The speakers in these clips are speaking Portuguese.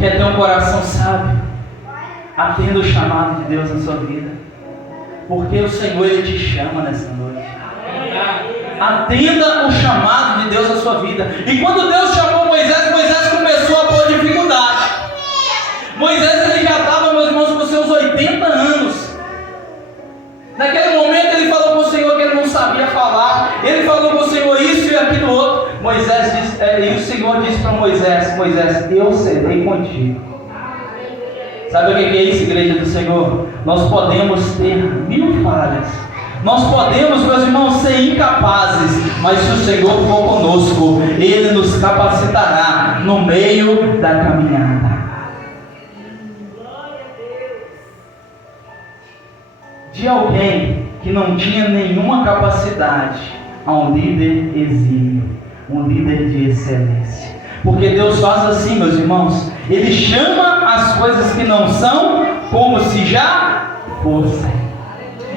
quer ter um coração sábio, atenda o chamado de Deus na sua vida, porque o Senhor, Ele te chama nessa noite. Atenda o chamado de Deus na sua vida. E quando Deus chamou Moisés, Moisés começou a pôr dificuldade. Moisés, ele já estava, meus irmãos, com seus 80 anos. Naquele momento ele falou com o Senhor que ele não sabia falar. Ele falou com o Senhor isso e aquilo outro. Moisés disse, e o Senhor disse para Moisés: Moisés, eu serei contigo. Sabe o que é isso, igreja do Senhor? Nós podemos ter 1000 falhas. Nós podemos, meus irmãos, ser incapazes, mas se o Senhor for conosco, Ele nos capacitará no meio da caminhada. De alguém que não tinha nenhuma capacidade a um líder exímio, um líder de excelência. Porque Deus faz assim, meus irmãos, Ele chama as coisas que não são como se já fossem.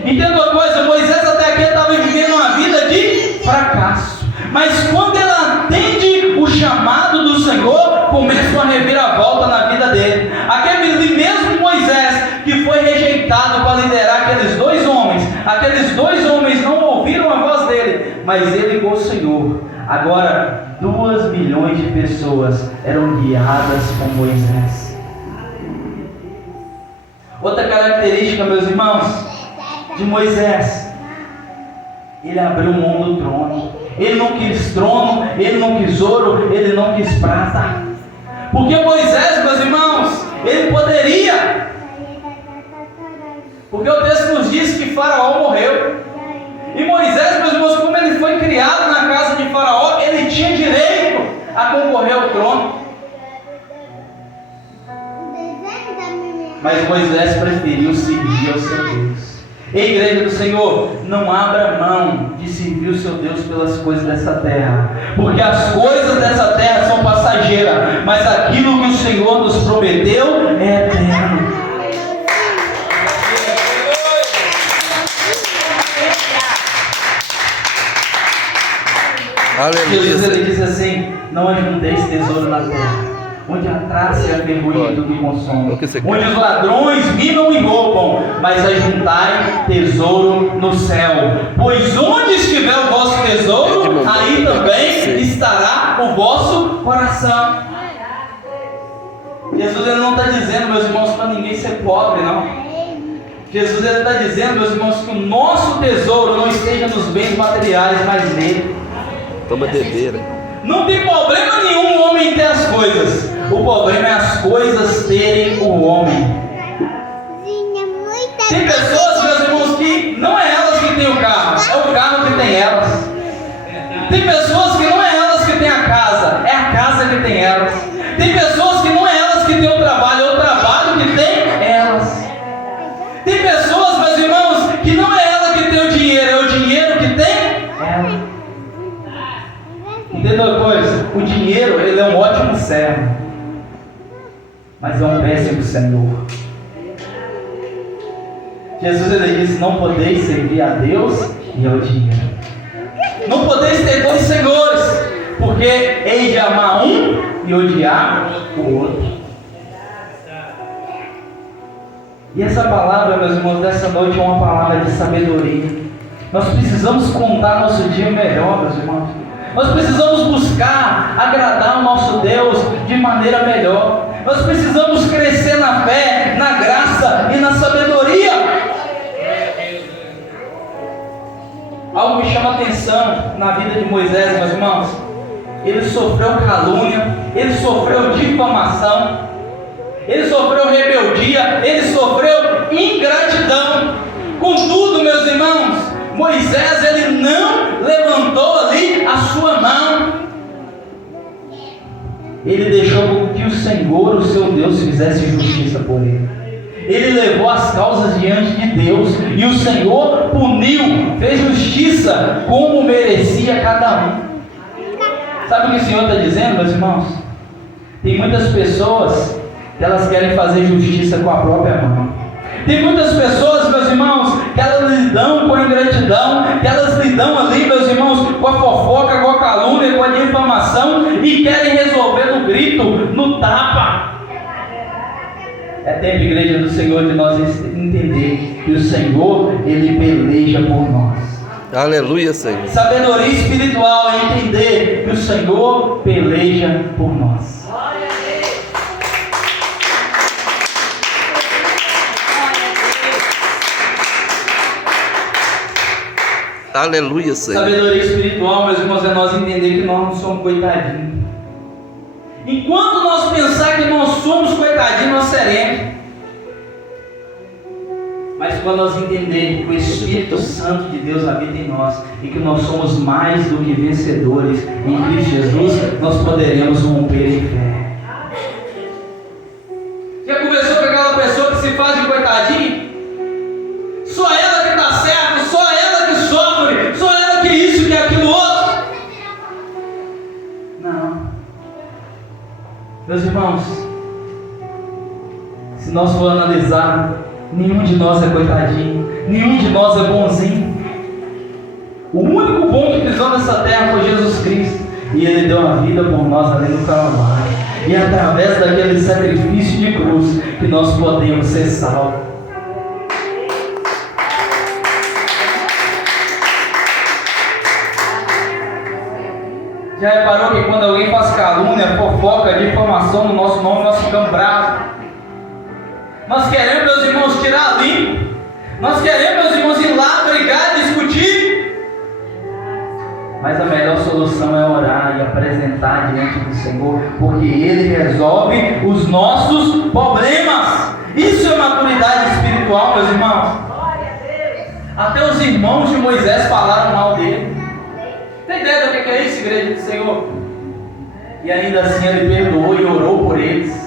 Entenda uma coisa, Moisés até aqui estava vivendo uma vida de fracasso, mas quando ele atende o chamado do Senhor, começa uma reviravolta na vida dele. Aquele mesmo Moisés que foi rejeitado para liderar aqueles dois homens não ouviram a voz dele, mas ele com o Senhor. Agora 2 milhões de pessoas eram guiadas por Moisés. Outra característica, meus irmãos, de Moisés: ele abriu mão do trono. Ele não quis trono, ele não quis ouro, ele não quis prata. Porque Moisés, meus irmãos, ele poderia, porque o texto nos diz que Faraó morreu. E Moisés, meus irmãos, como ele foi criado na casa de Faraó, ele tinha direito a concorrer ao trono. Mas Moisés preferiu servir ao seu Deus. Ei, igreja do Senhor, não abra mão de servir o seu Deus pelas coisas dessa terra, porque as coisas dessa terra são passageiras, mas aquilo que o Senhor nos prometeu é eterno. Jesus, ele diz assim: não ajunteis tesouro na terra, onde a traça e a ferrugem tudo consome, onde os ladrões minam e roubam, mas ajuntai tesouro no céu, pois onde estiver o vosso tesouro, aí também estará o vosso coração. Jesus, ele não está dizendo, meus irmãos, para ninguém ser pobre, não. Jesus, ele está dizendo, meus irmãos, que o nosso tesouro não esteja nos bens materiais, mas nele. Toma bebeira. Não tem problema nenhum o homem ter as coisas. O problema é as coisas terem o homem. Tem pessoas, meus irmãos, que não é elas que têm o carro, é o carro que tem elas. Tem pessoas que não é elas que têm a casa, é a casa que tem elas. Tem pessoas que não é elas que têm o trabalho, é o trabalho que tem elas. Tem pessoas, meus irmãos, que não é ela que tem o dinheiro, é o dinheiro que tem ela. Entenda uma coisa, o dinheiro, ele é um ótimo servo, mas é um péssimo senhor. Jesus, ele disse: não podeis servir a Deus e ao dinheiro. Não podeis ter 2 senhores, porque hei de amar um e odiar o outro. E essa palavra, meus irmãos, dessa noite é uma palavra de sabedoria. Nós precisamos contar nosso dia melhor, meus irmãos. Nós precisamos buscar agradar o nosso Deus de maneira melhor. Nós precisamos crescer na fé, na graça e na sabedoria. Algo me chama a atenção na vida de Moisés, meus irmãos. Ele sofreu calúnia, ele sofreu difamação, ele sofreu rebeldia, ele sofreu ingratidão. Contudo, meus irmãos, Moisés, ele não levantou ali a sua mão. Ele deixou que o Senhor, o seu Deus, fizesse justiça por ele. Ele levou as causas diante de Deus, e o Senhor puniu, fez justiça como merecia cada um. Sabe o que o Senhor está dizendo, meus irmãos? Tem muitas pessoas que elas querem fazer justiça com a própria mão. Tem muitas pessoas, meus irmãos, que elas lidam com a ingratidão, que elas lidam ali, meus irmãos, com a fofoca, com a calúnia, com a difamação, e querem resolver no grito, no tapa. É tempo, igreja do Senhor, de nós entender que o Senhor, Ele peleja por nós. Aleluia, Senhor. Sabedoria espiritual é entender que o Senhor peleja por nós. Aleluia, Senhor. Sabedoria espiritual, meus irmãos, é nós entender que nós não somos coitadinhos. Enquanto nós pensar que nós somos coitadinhos, nós seremos. Mas quando nós entendermos que o Espírito Santo de Deus habita em nós e que nós somos mais do que vencedores em Cristo Jesus, nós poderemos romper em fé. Já conversou com aquela pessoa que se faz de coitadinho? Só ela que está certa, só ela que sofre, só ela que isso, que aquilo outro. Não. Meus irmãos, se nós for analisar, nenhum de nós é coitadinho, nenhum de nós é bonzinho. O único bom que pisou nessa terra foi Jesus Cristo, e Ele deu a vida por nós ali no Calvário. E é através daquele sacrifício de cruz que nós podemos ser salvos. Já reparou que quando alguém faz calúnia, fofoca, difamação no nosso nome, nós ficamos bravos? Nós queremos, meus irmãos, tirar limpo. Nós queremos, meus irmãos, ir lá, brigar, discutir. Mas a melhor solução é orar e apresentar diante do Senhor, porque Ele resolve os nossos problemas. Isso é maturidade espiritual, meus irmãos. Até os irmãos de Moisés falaram mal dele. Tem ideia do que é isso, igreja do Senhor? E ainda assim Ele perdoou e orou por eles.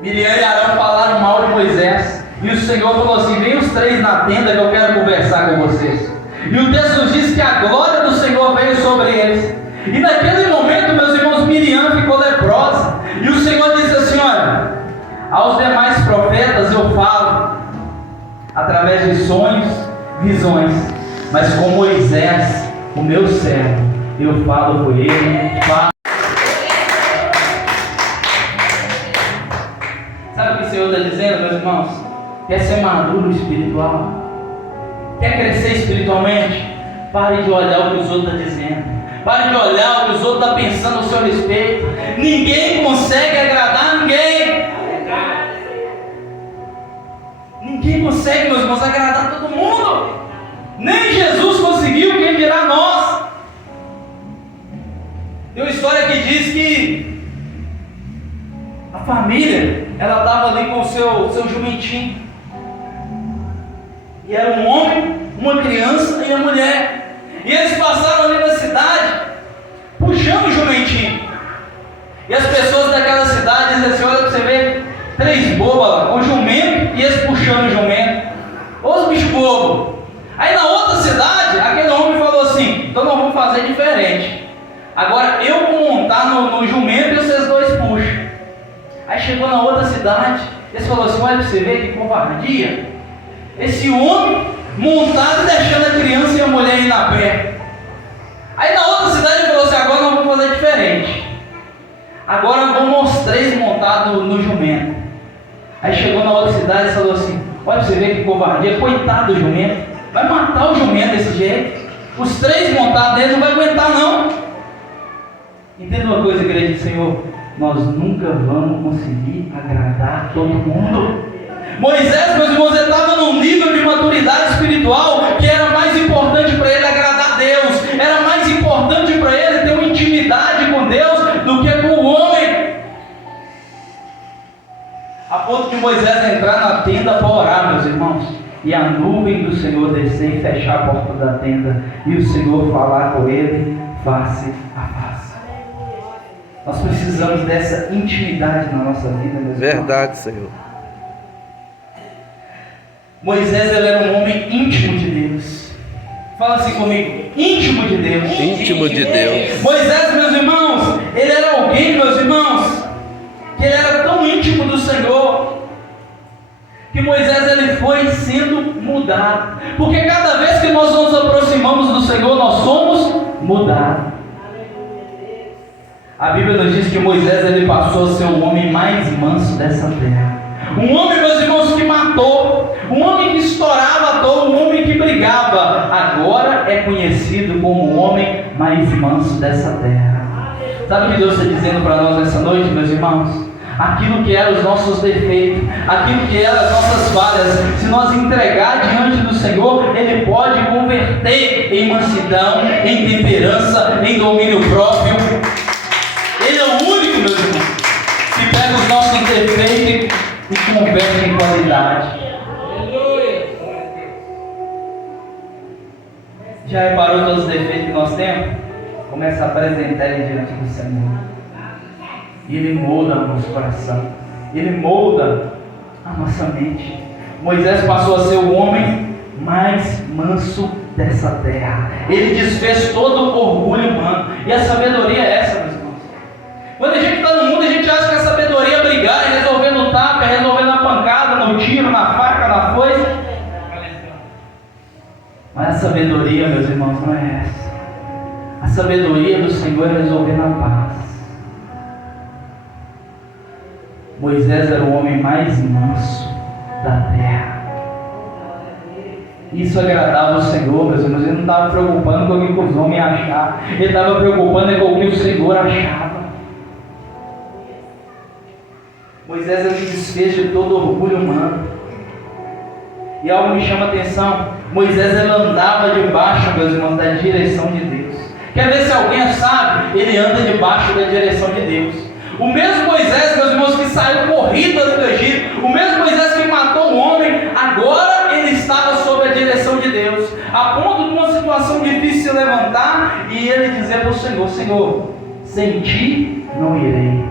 Miriam e Arão falaram mal de Moisés, e o Senhor falou assim: vem os três na tenda que eu quero conversar com vocês. E o texto nos diz que a glória do Senhor veio sobre eles. E naquele momento, meus irmãos, Miriam ficou leprosa, e o Senhor disse assim: olha, aos demais profetas eu falo através de sonhos, visões, mas com Moisés, o meu servo, eu falo por ele, Sabe o que o Senhor está dizendo, meus irmãos? Quer ser maduro espiritual? Quer crescer espiritualmente? Pare de olhar o que os outros estão dizendo. Pare de olhar o que os outros estão pensando ao seu respeito. Ninguém consegue agradar ninguém. Ninguém consegue, meus irmãos, agradar todo mundo. Nem Jesus conseguiu, quem dirá nós? Tem uma história que diz que a família, ela estava ali com o seu jumentinho. E era um homem, uma criança e a mulher. E eles passaram ali na cidade, puxando o jumentinho. E as pessoas daquela cidade dizem assim: olha para você ver, três bobas lá, com jumento e eles puxando o jumento. Os bichos bobos. Aí na outra cidade, aquele homem falou assim: então nós vamos fazer diferente. Agora eu vou montar no jumento e vocês dois puxam. Aí chegou na outra cidade, eles falaram assim: olha para você ver que covardia. Esse homem montado e deixando a criança e a mulher ir na pé. Aí na outra cidade ele falou assim: agora nós vamos fazer diferente. Agora vamos os três montados no jumento. Aí chegou na outra cidade e falou assim: olha para você ver que covardia, coitado do jumento. Vai matar o jumento desse jeito. Os três montados nele não vai aguentar não. Entenda uma coisa, igreja do Senhor: nós nunca vamos conseguir agradar todo mundo. Moisés, meus irmãos, ele estava num nível de maturidade espiritual que era mais importante para ele agradar a Deus. Era mais importante para ele ter uma intimidade com Deus do que com o homem. A ponto de Moisés entrar na tenda para orar, meus irmãos, e a nuvem do Senhor descer e fechar a porta da tenda, e o Senhor falar com ele face a face. Nós precisamos dessa intimidade na nossa vida, meus irmãos. Verdade, Senhor. Moisés, ele era um homem íntimo de Deus. Fala assim comigo: íntimo de Deus. Íntimo de Deus. Moisés, meus irmãos, ele era alguém, meus irmãos, que ele era tão íntimo do Senhor, que Moisés, ele foi sendo mudado. Porque cada vez que nós nos aproximamos do Senhor, nós somos mudados. A Bíblia nos diz que Moisés ele passou a ser o homem mais manso dessa terra. Um homem, meus irmãos, que matou, um homem que estourava a dor, um homem que brigava, agora é conhecido como o homem mais manso dessa terra. Sabe o que Deus está dizendo para nós nessa noite, meus irmãos? Aquilo que eram os nossos defeitos, aquilo que eram as nossas falhas, se nós entregar diante do Senhor, Ele pode converter em mansidão, em temperança, em domínio próprio. Ele é o único, meus irmãos, que pega os nossos defeitos e converte em qualidade. Já reparou todos os defeitos que nós temos? Começa a apresentar ele diante do Senhor. E Ele molda o nosso coração. Ele molda a nossa mente. Moisés passou a ser o homem mais manso dessa terra. Ele desfez todo o orgulho humano. E a sabedoria é essa, meus irmãos. Quando a gente está no mundo, a gente acha que a sabedoria é brigar, é resolver no tapa, é resolver na pancada, no tiro, na faca, na foice. Mas a sabedoria, meus irmãos, não é essa. A sabedoria do Senhor é resolver na paz. Moisés era o homem mais manso da terra. Isso agradava o Senhor, meus irmãos. Ele não estava preocupando com o que os homens achavam. Ele estava preocupando com o que o Senhor achava. Moisés ele desfez de todo orgulho humano. E algo me chama a atenção. Moisés ele andava debaixo, meus irmãos, da direção de Deus. Quer ver se alguém sabe? Ele anda debaixo da direção de Deus. O mesmo Moisés, meus irmãos, que saiu corrido do Egito, o mesmo Moisés que matou o homem, agora ele estava sob a direção de Deus, a ponto de uma situação difícil se levantar e ele dizer para o Senhor: Senhor, sem ti não irei.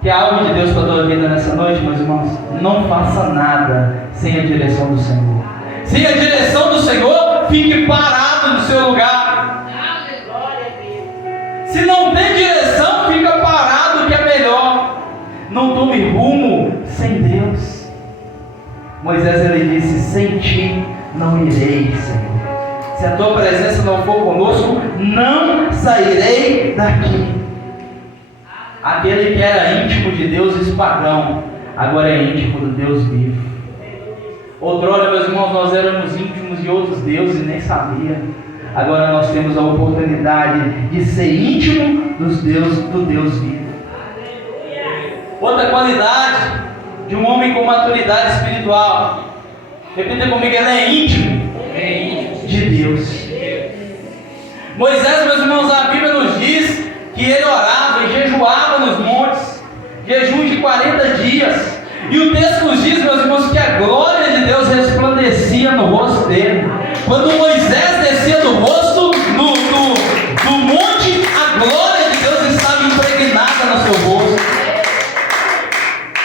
Que é algo de Deus para a tua vida nessa noite, meus irmãos? Não faça nada sem a direção do Senhor. Sem a direção do Senhor, fique parado no seu lugar. Se não tem direção, fica parado, que é melhor. Não tome rumo sem Deus. Moisés ele disse: sem ti não irei, Senhor. Se a tua presença não for conosco, não sairei daqui. Aquele que era íntimo de deuses pagão, agora é íntimo do Deus vivo. Outrora, meus irmãos, nós éramos íntimos de outros deuses e nem sabia. Agora nós temos a oportunidade de ser íntimo do Deus vivo. Outra qualidade de um homem com maturidade espiritual, repita comigo, ele é íntimo de Deus. Moisés, meus irmãos, a Bíblia nos diz que ele orava e jejuava nos montes, jejum de 40 dias. E o texto nos diz, meus irmãos, que a glória de Deus resplandecia no rosto dele. Quando Moisés descia do rosto do monte, a glória de Deus estava impregnada no seu rosto.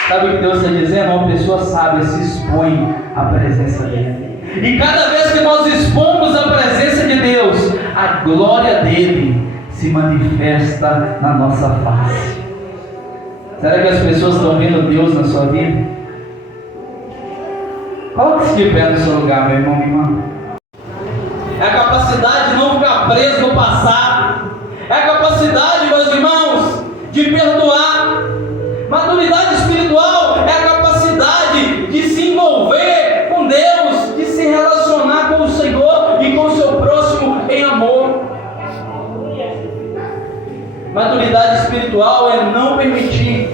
Sabe o que Deus está dizendo? Uma pessoa sábia se expõe à presença dele. E cada vez que nós expomos a presença de Deus, a glória dele se manifesta na nossa face. Será que as pessoas estão vendo Deus na sua vida? Coloque-se de pé no seu lugar, meu irmão, minha irmã. É a capacidade de não ficar preso no passado. É a capacidade, meus irmãos, de perdoar. Maturidade espiritual é a capacidade de se envolver com Deus, de se relacionar com o Senhor e com o seu próximo em amor. Maturidade espiritual é não permitir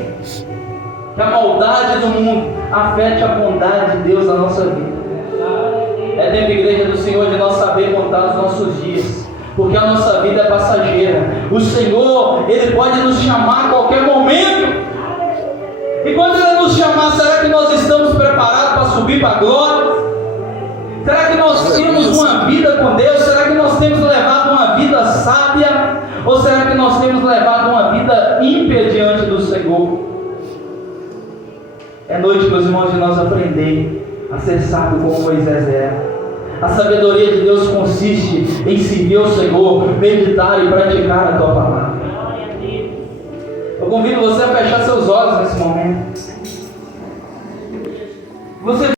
que a maldade do mundo afete a bondade de Deus na nossa vida. É tempo, igreja do Senhor, de nós saber contar os nossos dias, porque a nossa vida é passageira. O Senhor, Ele pode nos chamar a qualquer momento. E quando Ele nos chamar, será que nós estamos preparados para subir para a glória? Será que nós temos uma vida com Deus? Será que nós temos levado uma vida sábia? Ou será que nós temos levado uma vida ímpia diante do Senhor? É noite, meus irmãos, de nós aprender a ser sábio como Moisés era. A sabedoria de Deus consiste em seguir o Senhor, meditar e praticar a tua palavra. Eu convido você a fechar seus olhos nesse momento. Você